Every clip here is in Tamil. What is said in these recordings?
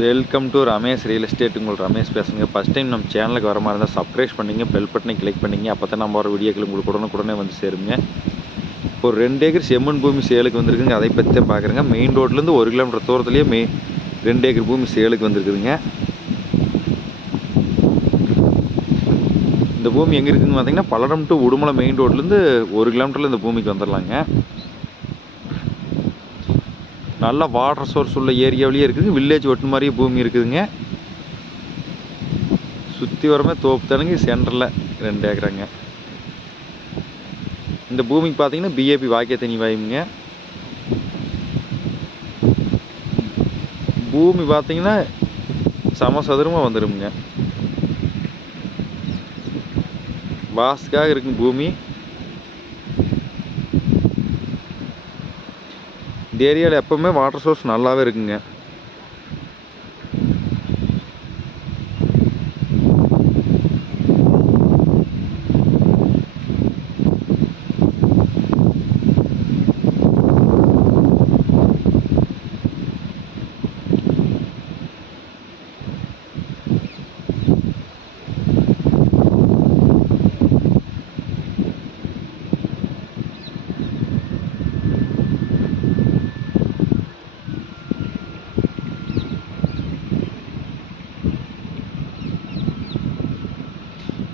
Welcome to Ramesh real estate. உங்கள் ரமேஷ் பேசுங்க. ஃபஸ்ட் டைம் நம்ம சேனலுக்கு வர மாதிரி இருந்தால் சப்ஸ்கிரைப் பண்ணிங்க, பெல் பட்டனை கிளிக் பண்ணிங்க. அப்போ தான் நம்ம வர வீடியோக்கள் உங்களுக்கு உடனுக்குடனே வந்து சேருங்க. ஒரு 2 ஏக்கர் செம்மண் பூமி சேலுக்கு வந்திருக்குங்க. அதை பற்றி தான் பார்க்குறேங்க. மெயின் ரோட்லேருந்து 1 கிலோமீட்டர் தூரத்துலேயே 2 ஏக்கர் பூமி சேலுக்கு வந்திருக்குதுங்க. இந்த பூமி எங்கே இருக்குதுன்னு பார்த்தீங்கன்னா, பல்லடம் டு உடுமலை மெயின் ரோட்லேருந்து 1 கிலோமீட்டரில் இந்த பூமிக்கு வந்துடலாங்க. நல்ல வாட்டர் சோர்ஸ் உள்ள ஏரியாவிலேயே இருக்குதுங்க. வில்லேஜ் ஒட்டு மாதிரியே பூமி இருக்குதுங்க. சுற்றி வரமே தோப்பு தானுங்க. சென்டரில் 2 ஏக்கராங்க. இந்த பூமிக்கு பார்த்தீங்கன்னா பிஏபி வாக்கிய தனி வாயுங்க. பூமி பார்த்தீங்கன்னா சமசதுரமாக வந்துடுங்க. வாஸ்துக்காக இருக்குங்க பூமி. இந்த ஏரியாவில் எப்போவுமே வாட்டர் சோர்ஸ் நல்லாவே இருக்குங்க.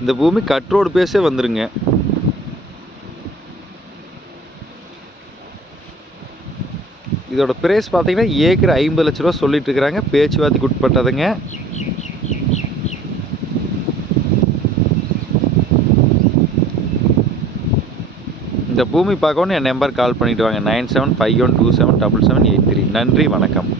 இந்த பூமி கட் ரோடு பேஸே வந்துருங்க. இதோட பிரைஸ் பார்த்தீங்கன்னா ஏக்கர் 50 லட்ச ரூபா சொல்லிட்டு இருக்கிறாங்க. பேச்சுவார்த்தைக்கு உட்பட்டதுங்க. இந்த பூமி பார்க்கணும் என் நம்பர் கால் பண்ணிட்டு வாங்க. 9751277783. நன்றி, வணக்கம்.